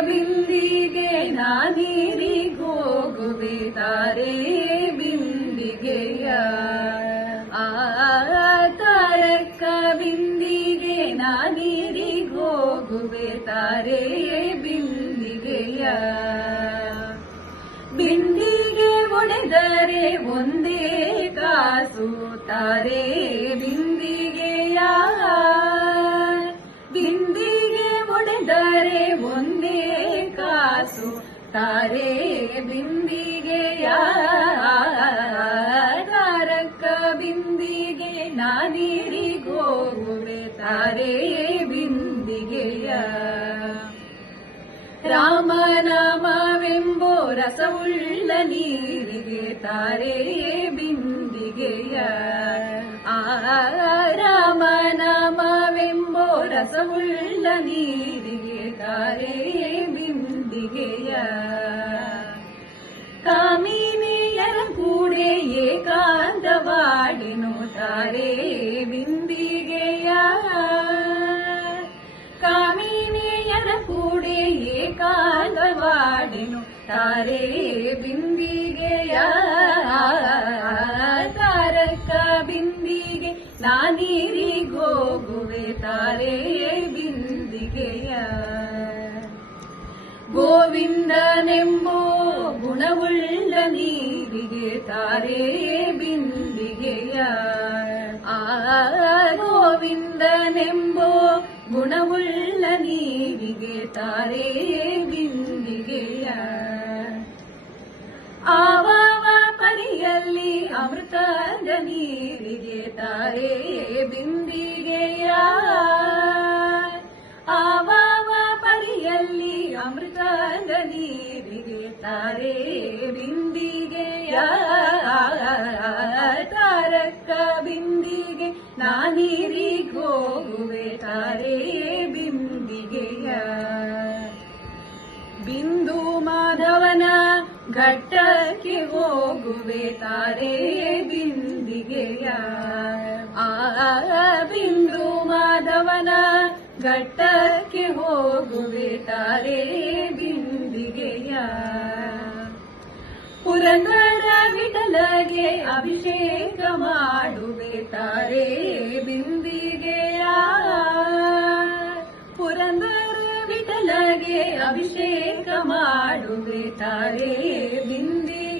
ಬಿಂದಿಗೆ ನಾನೀರಿಗೋಗುವೆ ತಾರೆ ಬಿಂದಿಗೆಯ. ಆ ತಾರಕ್ಕ ಬಿಂದಿಗೆ ನಾನೀರಿಗೋಗುವೆ ತಾರೆ ಬಿಂದಿಗೆಯ. ಬಿಂದಿಗೆ ಒಡೆದರೆ ಒಂದೇ ಕಾಸು, ತಾರೆ ಬಿಂದಿ ತಾರೆ ಬಿಂದಿಗೆಯ ತಾರಕ ಬಿಂದಿಗೆ ನಾನೀರಿಗೋಗುವೆ ತಾರೆ ಬಿಂದಿಗೆಯ ರಾಮನಾಮವೆಂಬೋ ರಸವುಳ್ಳ ನೀರಿಗೆ ತಾರೆ ಬಿಂದಿಗೆಯ ರಸವುಳ್ಳ ನೀರಿಗೆ ತಾರೆ ಬಿಂದಿಗೆಯ. ಕಾಮಿನಿಯರ ಕೂಡೆ ಏಕಾಂತವಾಡಿನು ತಾರೆ ಬಿಂದಿಗೆಯ. ಕಾಮಿನಿಯರ ಕೂಡೆ ಏಕಾಂತವಾಡಿನು ತಾರೆ ಬಿಂದಿಗೆಯ. ತಾರಕ ಬಿಂದಿಗೆ ನಾನೀರಿಗೋಗುವೆ ಗೋವಿಂದನೆಂಬೋ ಗುಣವುಳ್ಳ ನೀರಿಗೆ ತಾರೆ ಬಿಂದಿಗೆಯ. ಆ ಗೋವಿಂದನೆಂಬೋ ಗುಣವುಳ್ಳ ನೀರಿಗೆ ತಾರೆ ಬಿಂದಿಗೆಯ. ಆವವ ಪರಿಯಲ್ಲಿ ಅಮೃತದ ನೀರಿಗೆ ತಾರೆ ಬಿಂದಿಗೆಯ ತಾರಕ ಬಿಂದಿಗೆ ನಾನೀರಿಗೋಗುವೆ ತಾರೆ ಬಿಂದಿಗೆಯ ಬಿಂದು ಮಾಧವನ ಘಟ್ಟಕ್ಕೆ ಹೋಗುವೆ ತಾರೆ ಬಿಂದಿಗೆಯ ಆ ಬಿಂದು ಮಾಧವನ ಘಟ್ಟಕ್ಕೆ ಹೋಗುವೆ ತಾರೆ ಬಿಂದಿಗೆಯ ವಿಠಲಗೆ ಅಭಿಷೇಕ ಮಾಡುವೆ ತಾರೆ ಬಿಂದಿಗೆಯ ಪುರಂದರ ವಿಠಲಗೆ ಅಭಿಷೇಕ ಮಾಡುವೆ ತಾರೆ ಬಿಂದಿಗೆಯ